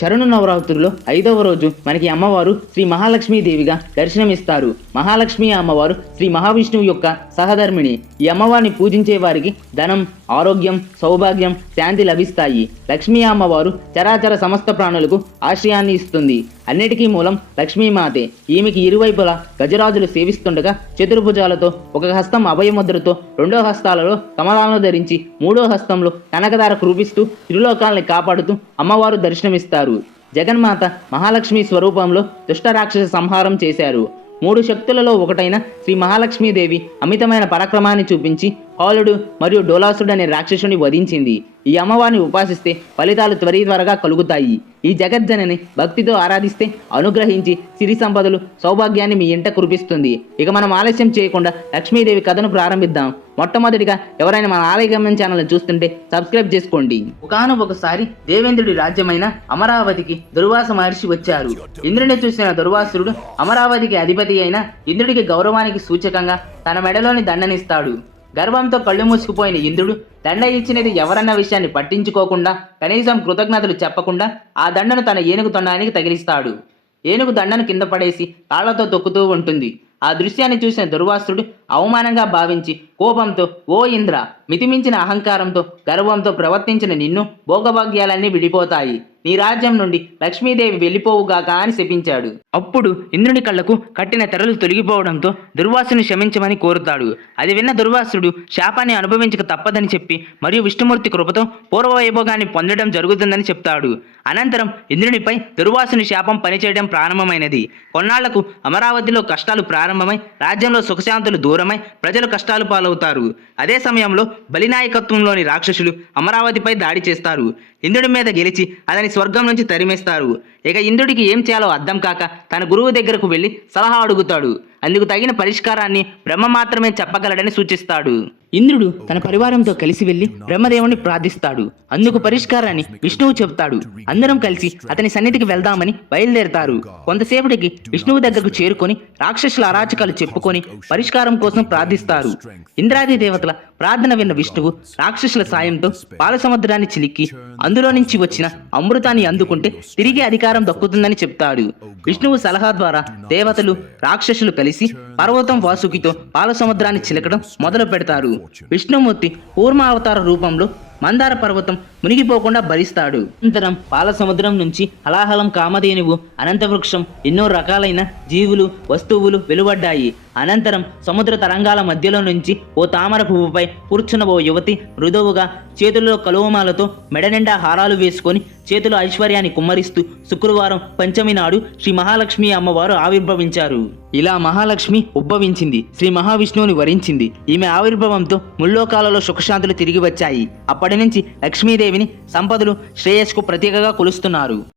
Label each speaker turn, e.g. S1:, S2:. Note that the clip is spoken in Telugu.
S1: శరణు నవరాత్రుల్లో ఐదవ రోజు మనకి అమ్మవారు శ్రీ మహాలక్ష్మీదేవిగా దర్శనమిస్తారు. మహాలక్ష్మి అమ్మవారు శ్రీ మహావిష్ణువు యొక్క సహధర్మిణి. ఈ అమ్మవారిని పూజించే వారికి ధనం ఆరోగ్యం సౌభాగ్యం శాంతి లభిస్తాయి. లక్ష్మీ అమ్మవారు చరాచర సమస్త ప్రాణులకు ఆశ్రయాన్ని ఇస్తుంది. అన్నిటికీ మూలం లక్ష్మీమాతే ఈమెకి ఇరువైపులా గజరాజులు సేవిస్తుండగా చతుర్భుజాలతో ఒక హస్తం అభయముద్రతో రెండో హస్తాలలో కమలాలను ధరించి మూడో హస్తంలో కనకదార కురిపిస్తూ తిరులోకాల్ని కాపాడుతూ అమ్మవారు దర్శనమిస్తారు. జగన్మాత మహాలక్ష్మి స్వరూపంలో దుష్ట రాక్షస సంహారం చేశారు. మూడు శక్తులలో ఒకటైన శ్రీ మహాలక్ష్మీదేవి అమితమైన పరాక్రమాన్ని చూపించి హాలుడు మరియు డోలాసుడు అనే రాక్షసుని వధించింది. ఈ అమ్మవారిని ఉపాసిస్తే ఫలితాలు త్వరి త్వరగా కలుగుతాయి. ఈ జగజ్జనని భక్తితో ఆరాధిస్తే అనుగ్రహించి సిరి సంపదలు సౌభాగ్యాన్ని మీ ఇంట కురిపిస్తుంది. ఇక మనం ఆలస్యం చేయకుండా లక్ష్మీదేవి కథను ప్రారంభిద్దాం. మొట్టమొదటిగా ఎవరైనా మన ఆలయగమ్యం ఛానల్ చూస్తుంటే సబ్స్క్రైబ్ చేసుకోండి. ఒకనొకసారి ఒకసారి దేవేంద్రుడి రాజ్యమైన అమరావతికి దుర్వాస మహర్షి వచ్చారు. ఇంద్రుని చూసిన దుర్వాసురుడు అమరావతికి అధిపతి అయిన ఇంద్రుడికి గౌరవానికి సూచకంగా తన మెడలోని దండనిస్తాడు. గర్వంతో కళ్ళు మూసుకుపోయిన ఇంద్రుడు దండ ఇచ్చినది ఎవరన్న విషయాన్ని పట్టించుకోకుండా కనీసం కృతజ్ఞతలు చెప్పకుండా ఆ దండను తన ఏనుగు తొండానికి తగిలిస్తాడు. ఏనుగు దండను కింద పడేసి కాళ్ళతో తొక్కుతూ ఉంటుంది. ఆ దృశ్యాన్ని చూసిన దుర్వాసుడు అవమానంగా భావించి కోపంతో ఓ ఇంద్ర మితిమించిన అహంకారంతో గర్వంతో ప్రవర్తించిన నిన్ను భోగభాగ్యాలన్నీ విడిపోతాయి. నీ రాజ్యం నుండి లక్ష్మీదేవి వెళ్ళిపోవుగాక అని శపించాడు. అప్పుడు ఇంద్రుని కళ్ళకు కట్టిన తెరలు తొలగిపోవడంతో దుర్వాసుని క్షమించమని కోరుతాడు. అది విన్న దుర్వాసుడు శాపాన్ని అనుభవించక తప్పదని చెప్పి మరియు విష్ణుమూర్తి కృపతో పూర్వ వైభోగాన్ని పొందడం జరుగుతుందని చెప్తాడు. అనంతరం ఇంద్రునిపై దుర్వాసుని శాపం పనిచేయడం ప్రారంభమైనది. కొన్నాళ్ళకు అమరావతిలో కష్టాలు ప్రారంభమై రాజ్యంలో సుఖశాంతులు దూరమై ప్రజలు కష్టాలు పాలవుతారు అదే సమయంలో బలినాయకత్వంలోని రాక్షసులు అమరావతిపై దాడి చేస్తారు. ఇంద్రుడి మీద గెలిచి అతని స్వర్గం నుంచి తరిమేస్తారు. ఇక ఇంద్రుడికి ఏం చేయాలో అర్థం కాక తన గురువు దగ్గరకు వెళ్ళి సలహా అడుగుతాడు. అందుకు తగిన పరిష్కారాన్ని బ్రహ్మ మాత్రమే చెప్పగలడని సూచిస్తాడు. ఇంద్రుడు తన పరివారంతో కలిసి వెళ్ళి బ్రహ్మదేవుని ప్రార్థిస్తాడు. అందుకు పరిష్కారాన్ని విష్ణువు చెబుతాడు. అందరం కలిసి అతని సన్నిధికి వెళ్దామని బయలుదేరతారు. కొంతసేపటికి విష్ణువు దగ్గరకు చేరుకొని రాక్షసుల అరాచకాలు చెప్పుకొని పరిష్కారం కోసం ప్రార్థిస్తారు. ఇంద్రాది దేవతల ప్రార్థన విన్న విష్ణువు రాక్షసుల సాయంతో పాలసముద్రాన్ని చిలిక్కి అందులో నుంచి వచ్చిన అమృతాన్ని అందుకుంటే తిరిగి అధికారం దక్కుతుందని చెప్తాడు. విష్ణువు సలహా ద్వారా దేవతలు రాక్షసులు కలిసి పర్వతం వాసుకితో పాలసముద్రాన్ని చిలకడం మొదలు పెడతారు విష్ణుమూర్తి కూర్మావతార రూపంలో మందార పర్వతం మునిగిపోకుండా భరిస్తాడు. అనంతరం పాల సముద్రం నుంచి హలాహలం కామధేనువు అనంత వృక్షం ఎన్నో రకాలైన జీవులు వస్తువులు వెలువడ్డాయి. అనంతరం సముద్ర తరంగాల మధ్యలో నుంచి ఓ తామర పువ్వుపై కూర్చున్న ఓ యువతి మృదువుగా చేతుల్లో కలువమాలతో మెడనిండా హారాలు వేసుకొని చేతుల ఐశ్వర్యాన్ని కుమ్మరిస్తూ శుక్రవారం పంచమి నాడు శ్రీ మహాలక్ష్మి అమ్మవారు ఆవిర్భవించారు. ఇలా మహాలక్ష్మి ఉద్భవించింది శ్రీ మహావిష్ణువుని వరించింది. ఈమె ఆవిర్భవంతో ముల్లోకాలలో సుఖశాంతులు తిరిగి వచ్చాయి. అప్పటి నుంచి లక్ష్మీదేవిని సంపదలు శ్రేయస్కు ప్రతీకగా కొలుస్తున్నారు.